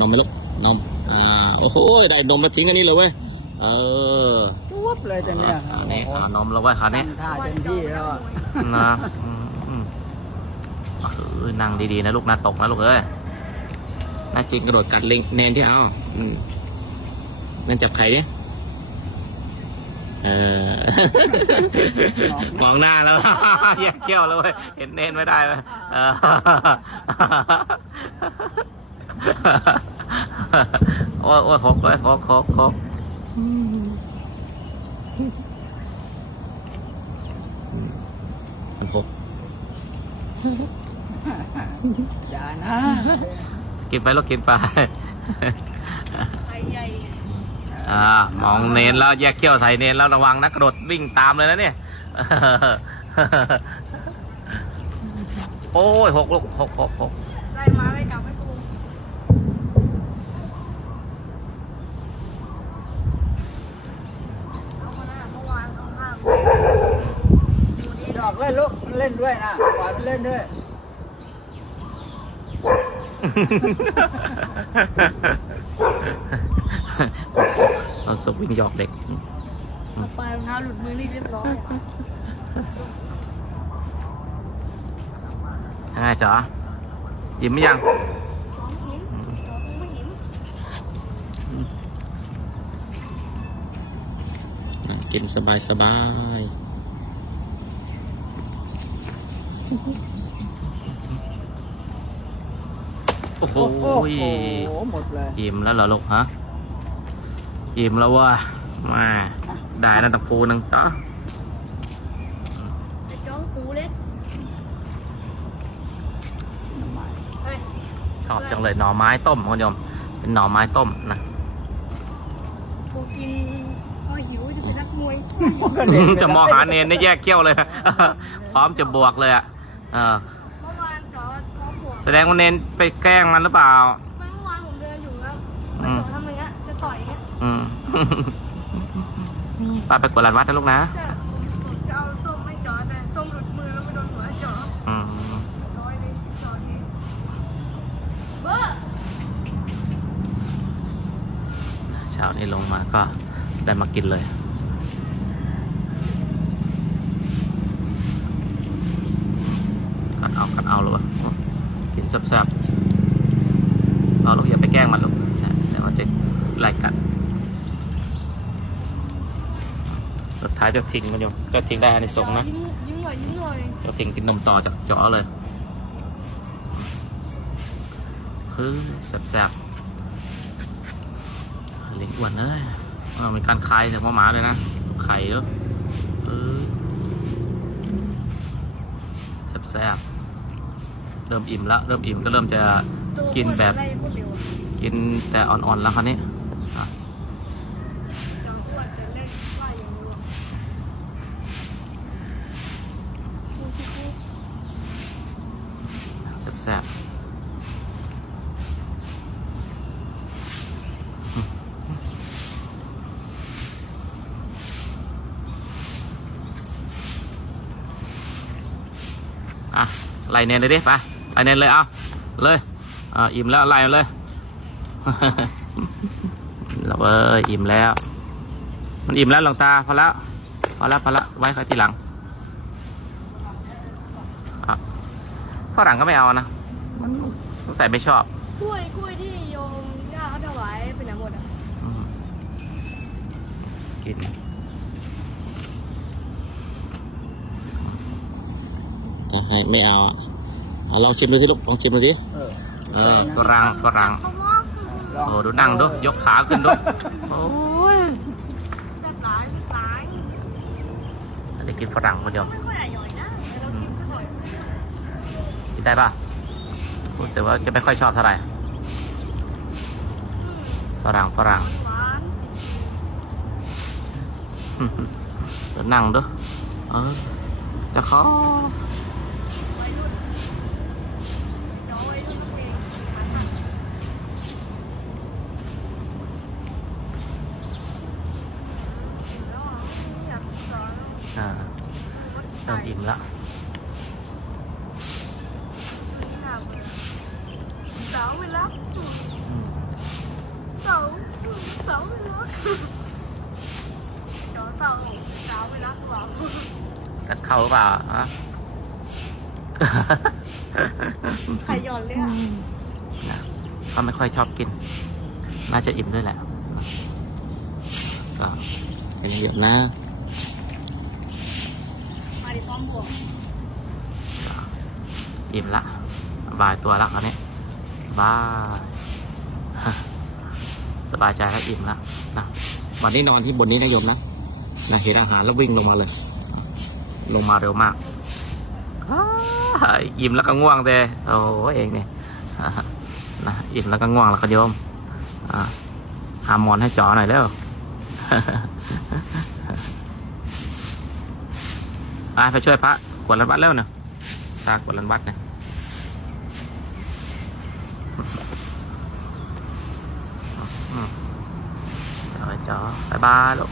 นมไหมลูกนมอ่าโอ้โหได้นมมาทิ้งอันนี้เลยเว้ยเออจุ๊บเลยแต่เนี่ยอันนี้เอานมแล้วเว้ยคราวนี้ทำท่าเต็มที่แล้วอะนะอืมอืมเออนั่งดีๆนะลูกนะตกนะลูกเอ้ยน่าจริงกระโดดกัดเล็งแนนที่เอาอืมนั่นจับไข่ดิเออ มองหน้าแล้ว แยกเขี้ยวแล้วเว้ยเห็นเนนไม่ได้เว้ยเออ โอ้ยโอ้ยหกเลยหกหกหกมันหกอย่านะ กินไปลูกกินไปไข่ใหญ่อ่ามองเนนแล้วแยกเขี้ยวใส่เนนแล้วระวังนะกระโดดวิ่งตามเลยนะเนี่ยโอ้ยหกลูกหกหกหก ได้มาได้กลับไม่ถูกเอามาหน้าเมื่อวานเอาข้าง ดูดีดอกเล่นลูกเล่นด้วยนะปล่อยมันเล่นด้วยเราสวิ่งหยอกเด็กเอาปลายรองเท้าหลุดมือนี่เรียบร้อยยังไงจ๋อยิ้มไหมยังของหินของไม่หินกินสบายสบายโโหโอ้โหหมดเลยอิ่มแล้วเหรอลูกฮะอิ่มแล้วว่ะมาได้นะตะปูหนึ่งจ้อแต่จ้องปูเล็กเฮ้ยชอบจังเลยหน่อไม้ต้มคุณผู้ชมเป็นหน่อไม้ต้มนะปูกินพอหิวจะไปนักมวยจะมองหาเนนนี่แยกเขี้ยวเลยพร้อมจะบวกเลยอะ แสดงว่าเนนไปแกล้งมันหรือเปล่าเมื่อวานผมเดินอยู่แล้วอืมันมจอดทำอย่างเงี้ยจะต่อยอย่างเงี้ยอืม ป้าไปกดรันวัดนะลูกนะ จะผมจะเอาส้มให้จอดแต่ส้มหลุดมือแล้วไปโดนหัวจอดอืม ร้อยเลยจอดทีเบ้อเช้านี้ลงมาก็ได้มากินเลย กัดเอากัดเอาหรือวะ กินแซ่บๆเอาลูกอย่าไปแกล้งมันลูกเดี๋ยวมันจะไล่กัดสุดท้ายเจะทิ้งมันอยู่เจะทิ้งได้อันนี้ส่งส์นะยิ้มยิ้มหน่อยยิ้มหน่อยเจะทิ้งกินนมต่อจากจอเลยเฮ้ยแซ่บๆเล็กอ้วนเลยเอามีการคายจากหมาหมาเลยนะไข่แล้วเออแซ่บๆ เริ่มอิ่มแล้วเริ่มอิ่มก็เริ่มจะตัวกินแบบไล่พูดเร็วอะกินแต่อ่อนๆแล้วคราวนี้อะจังอ้วนจะเล่นไล่อย่างเดียวพูดที่พูดแซ่บๆอะไล่เนนเลยดิไป ไล่เนนเลยเอาเลยอ่าอิ่มแล้วไล่มันเลยเราเอออิ่มแล้ว มันอิ่มแล้วหลวงตาพอแล้วพอแล้วพอแล้วไว้ค่อยทีหลังอะฝรั่งก็ไม่เอานะ มันสงสัยไม่ชอบกล้วยกล้วยที่โยมย่าเขาถวายไปไหนหมดอะอืมกินจะให้ไม่เอาอะเอา ลองชิมดูสิลูกลองชิมดูสิเออเออฝรั่งฝรั่งเขาว่าคือลองโอ้ดูนั่งดูยกขาขึ้นดูโอ้ยจะหลายหลายได้กินฝรั่งคนเดียวไม่ค่อยอร่อยนะแต่เราคิดซะหน่อยกินได้ปะรู้สึกว่าจะไม่ค่อยชอบเท่าไหร่ฝรั่งฝรั่งหวานเดี๋ยวนั่งดูเออจะขอ วัยรุ่นเดี๋ยววัยรุ่นต้องเองแล้วอะไม่อยากสอนแล้ว อ่า มัน เริ่มอิ่มแล้ว สาวไปแล้ว อืมา ไม่รักจอเต่าสาวไม่รักหรอกัดเข้าหรือเปล่าฮะ ไข่หย่อนเลยอะนะเขาไม่ค่อยชอบกิน น่าจะอิ่มด้วยแหละ ก็เป็นเยอะนะ มาดิซ้อมบวกอิ่มละสบายตัวละคราวนี้บายส บายใจแล้วอิ่มละนะวันนี้นอนที่บนนี้นะโยมนะนะเห็นอาหารแล้ววิ่งลงมาเลย ลงมาเร็วมากอ้ายอิ่มแล้วก็ง่วงแต่โอ้เองเนี่ยนะอิ่มแล้วก็ง่วงแล้วก็โยมอ่าหาหมอนให้จอหน่อยแล้วไปไปช่วยพระกวดรันวัดแล้วเนะตากวดรันวัดเนี่ย อืมจอ